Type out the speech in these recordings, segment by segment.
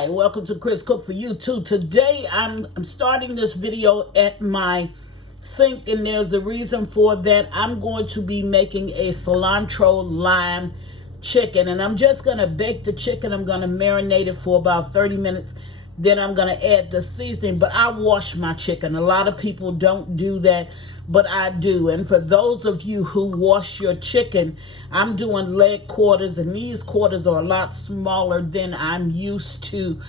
Hi, welcome to Chris Cook for YouTube. Today I'm starting this video at my sink, and there's a reason for that. I'm going to be making a cilantro lime chicken, and I'm just going to bake the chicken. I'm going to marinate it for about 30 minutes. Then I'm going to add the seasoning, but I wash my chicken. A lot of people don't do that, but I do. And for those of you who wash your chicken, I'm doing leg quarters, and these quarters are a lot smaller than I'm used to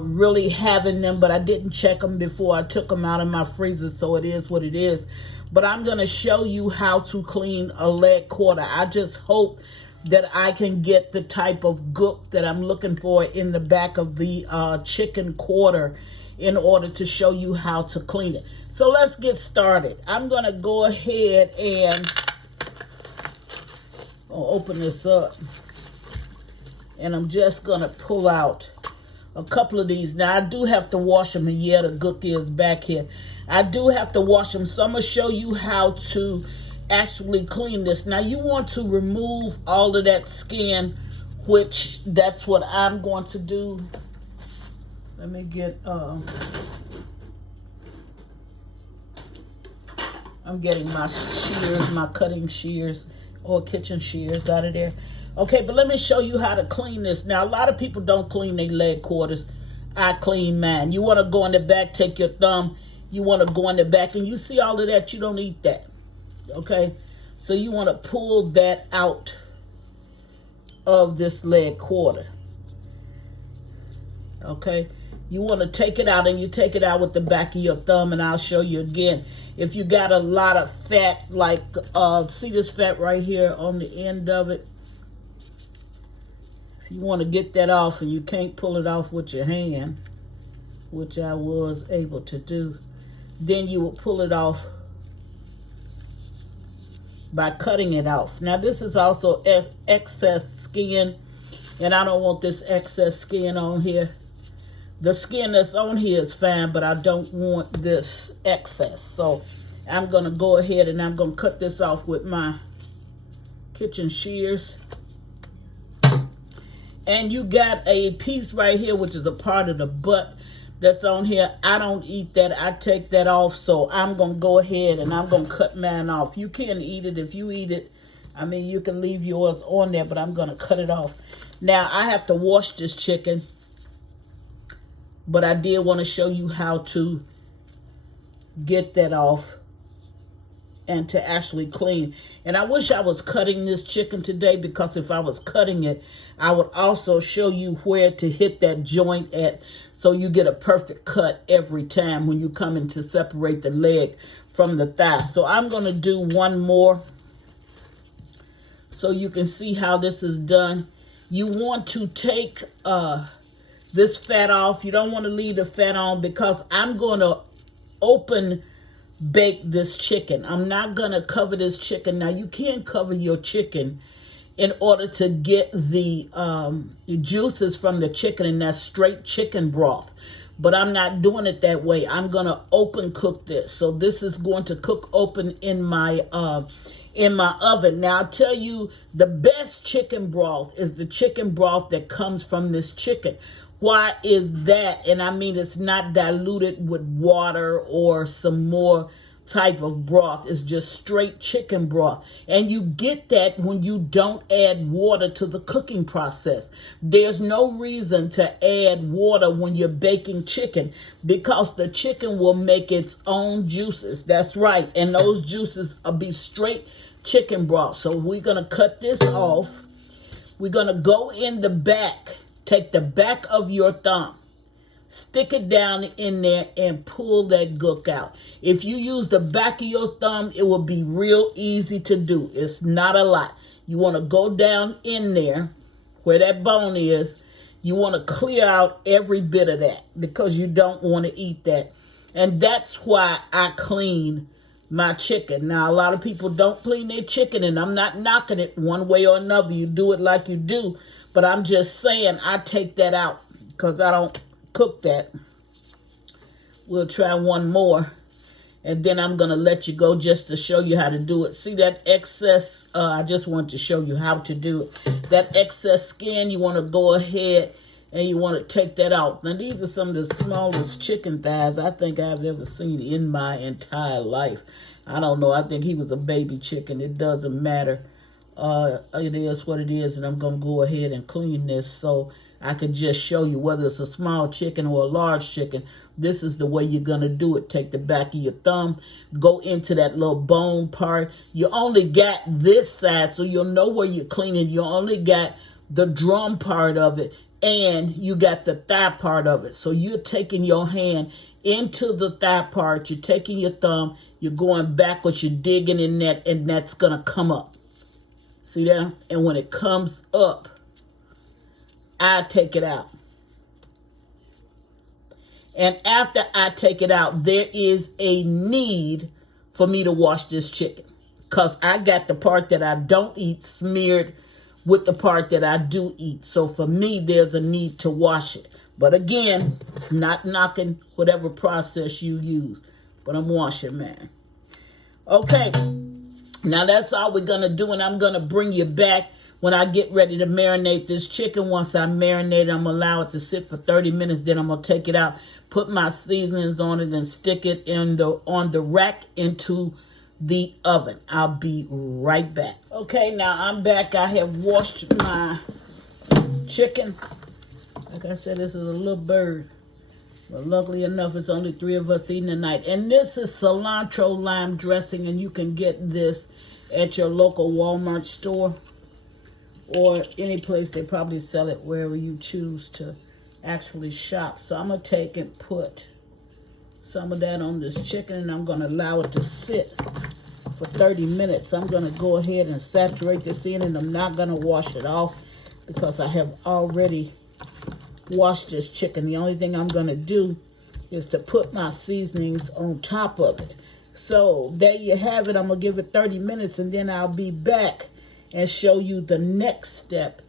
really having them, but I didn't check them before I took them out of my freezer, so it is what it is. But I'm going to show you how to clean a leg quarter. I just hope that I can get the type of gook that I'm looking for in the back of the chicken quarter in order to show you how to clean it. So let's get started. I'm going to go ahead and open this up. And I'm just going to pull out a couple of these. Now, I do have to wash them, and yeah, the gook is back here. I do have to wash them, so I'm going to show you how to actually clean this. Now, you want to remove all of that skin, which that's what I'm going to do. Let me get I'm getting my shears, my cutting shears or kitchen shears out of there. Okay, but let me show you how to clean this. Now, a lot of people don't clean their leg quarters. I clean mine. You want to go in the back, take your thumb. You want to go in the back, and you see all of that. You don't eat that. Okay, so you want to pull that out of this leg quarter. Okay, you want to take it out, and you take it out with the back of your thumb, and I'll show you again. If you got a lot of fat, like see this fat right here on the end of it, if you want to get that off and you can't pull it off with your hand, which I was able to do, then you will pull it off by cutting it off. Now, this is also excess skin, and I don't want this excess skin on here. The skin that's on here is fine, but I don't want this excess. So I'm going to go ahead and I'm going to cut this off with my kitchen shears. And you got a piece right here, which is a part of the butt that's on here. I don't eat that. I take that off. So I'm going to go ahead and I'm going to cut mine off. You can eat it. If you eat it, I mean, you can leave yours on there, but I'm going to cut it off. Now, I have to wash this chicken, but I did want to show you how to get that off and to actually clean. And I wish I was cutting this chicken today, because if I was cutting it, I would also show you where to hit that joint at, so you get a perfect cut every time when you come in to separate the leg from the thigh. So I'm going to do one more so you can see how this is done. You want to take this fat off. You don't want to leave the fat on, because I'm going to open bake this chicken. I'm not going to cover this chicken. Now, you can cover your chicken in order to get the juices from the chicken, and that's straight chicken broth. But I'm not doing it that way. I'm going to open cook this. So this is going to cook open in my oven. Now, I'll tell you, the best chicken broth is the chicken broth that comes from this chicken. Why is that? And I mean, it's not diluted with water or some more type of broth. It's just straight chicken broth. And you get that when you don't add water to the cooking process. There's no reason to add water when you're baking chicken, because the chicken will make its own juices. That's right. And those juices will be straight chicken broth. So we're going to cut this off. We're going to go in the back. Take the back of your thumb, stick it down in there, and pull that gook out. If you use the back of your thumb, it will be real easy to do. It's not a lot. You want to go down in there where that bone is. You want to clear out every bit of that, because you don't want to eat that. And that's why I clean my chicken. Now, a lot of people don't clean their chicken, and I'm not knocking it one way or another. You do it like you do. But I'm just saying, I take that out because I don't cook that. We'll try one more, and then I'm going to let you go just to show you how to do it. See that excess? I just want to show you how to do it. That excess skin, you want to go ahead and you want to take that out. Now, these are some of the smallest chicken thighs I think I've ever seen in my entire life. I don't know. I think he was a baby chicken. It doesn't matter. It is what it is, and I'm going to go ahead and clean this so I can just show you whether it's a small chicken or a large chicken. This is the way you're going to do it. Take the back of your thumb, go into that little bone part. You only got this side, so you'll know where you're cleaning. You only got the drum part of it, and you got the thigh part of it. So you're taking your hand into the thigh part, you're taking your thumb, you're going backwards, you're digging in that, and that's going to come up. See that? And when it comes up, I take it out. And after I take it out, there is a need for me to wash this chicken, because I got the part that I don't eat smeared with the part that I do eat. So for me, there's a need to wash it. But again, not knocking whatever process you use, but I'm washing, man. Okay, now that's all we're going to do, and I'm going to bring you back when I get ready to marinate this chicken. Once I marinate it, I'm going to allow it to sit for 30 minutes. Then I'm going to take it out, put my seasonings on it, and stick it on the rack into the oven. I'll be right back. Okay, now I'm back. I have washed my chicken. Like I said, this is a little bird. But luckily enough, it's only 3 of us eating tonight. And this is cilantro lime dressing, and you can get this at your local Walmart store or any place. They probably sell it wherever you choose to actually shop. So I'm going to take and put some of that on this chicken, and I'm going to allow it to sit for 30 minutes. I'm going to go ahead and saturate this in, and I'm not going to wash it off because I have already washed this chicken. The only thing I'm going to do is to put my seasonings on top of it. So there you have it. I'm going to give it 30 minutes, and then I'll be back and show you the next step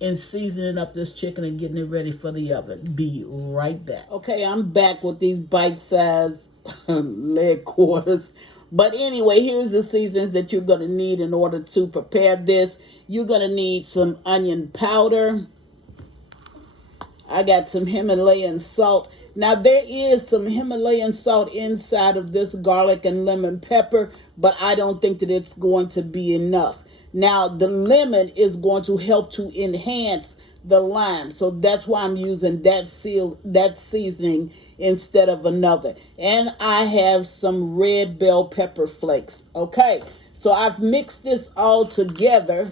in seasoning up this chicken and getting it ready for the oven. Be right back. Okay, I'm back with these bite-sized leg quarters. But anyway, here's the seasonings that you're going to need in order to prepare this. You're going to need some onion powder. I got some Himalayan salt. Now, there is some Himalayan salt inside of this garlic and lemon pepper, but I don't think that it's going to be enough. Now, the lemon is going to help to enhance the lime, so that's why I'm using that seasoning instead of another. And I have some red bell pepper flakes. Okay, so I've mixed this all together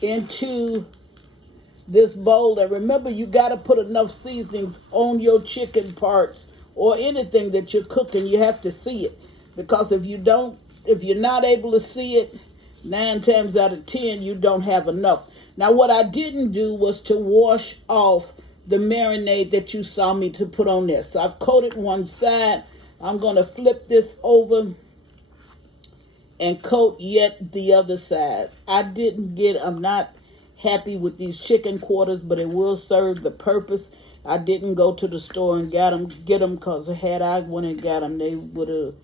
into this bowl. And remember, you got to put enough seasonings on your chicken parts or anything that you're cooking. You have to see it, because if you're not able to see it, 9 times out of 10, you don't have enough. Now, what I didn't do was to wash off the marinade that you saw me to put on this. So I've coated one side. I'm going to flip this over and coat yet the other side. I'm not happy with these chicken quarters, but it will serve the purpose. I didn't go to the store and get them, because had I went and got them, they would have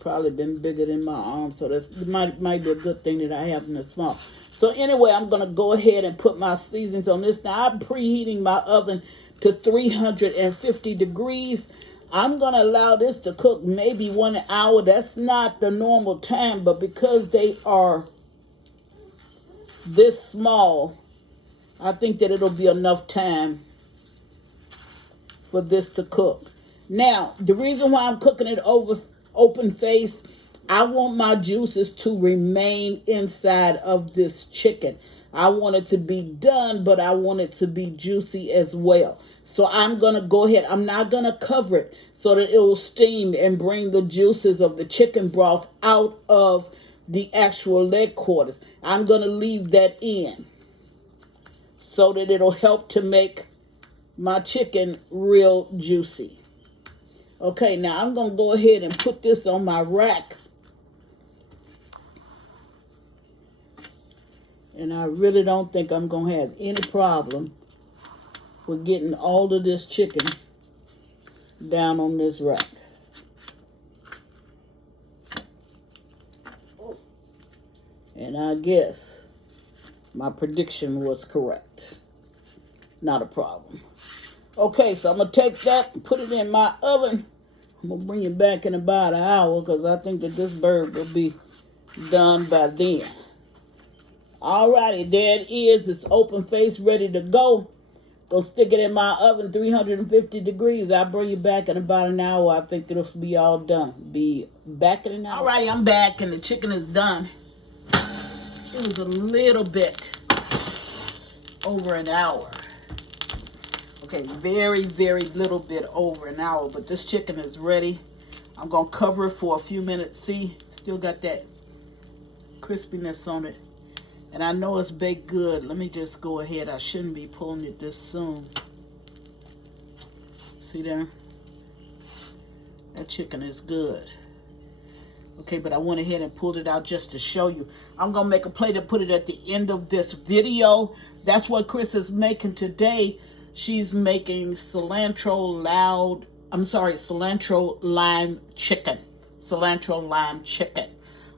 probably been bigger than my arm. So that might be a good thing that I have them this small. So anyway, I'm going to go ahead and put my seasonings on this. Now, I'm preheating my oven to 350 degrees. I'm going to allow this to cook maybe 1 hour. That's not the normal time, but because they are this small, I think that it'll be enough time for this to cook. Now, the reason why I'm cooking it over open face, I want my juices to remain inside of this chicken. I want it to be done, but I want it to be juicy as well. So I'm going to go ahead. I'm not going to cover it so that it will steam and bring the juices of the chicken broth out of the actual leg quarters. I'm going to leave that in so that it'll help to make my chicken real juicy. Okay, now I'm going to go ahead and put this on my rack. And I really don't think I'm going to have any problem with getting all of this chicken down on this rack. And I guess My prediction was correct. Not a problem. Okay, so I'm going to take that and put it in my oven. I'm going to bring it back in about an hour because I think that this bird will be done by then. Alrighty, there it is. It's open face, ready to go. Go stick it in my oven, 350 degrees. I'll bring you back in about an hour. I think it'll be all done. Be back in an hour. Alrighty, I'm back and the chicken is done. It was a little bit over an hour. Okay, very, very little bit over an hour, but this chicken is ready. I'm going to cover it for a few minutes. See, still got that crispiness on it. And I know it's baked good. Let me just go ahead. I shouldn't be pulling it this soon. See there? That chicken is good. Okay, but I went ahead and pulled it out just to show you. I'm going to make a plate and put it at the end of this video. That's what Chris is making today. She's making cilantro lime chicken. Cilantro lime chicken.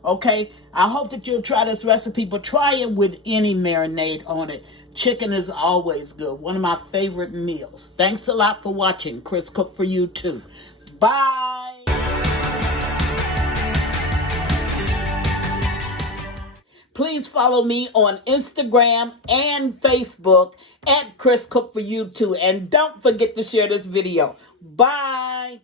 Okay, I hope that you'll try this recipe, but try it with any marinade on it. Chicken is always good. One of my favorite meals. Thanks a lot for watching. Chris Cook for You Too. Bye. Please follow me on Instagram and Facebook at Chris Cook for You Too. And don't forget to share this video. Bye.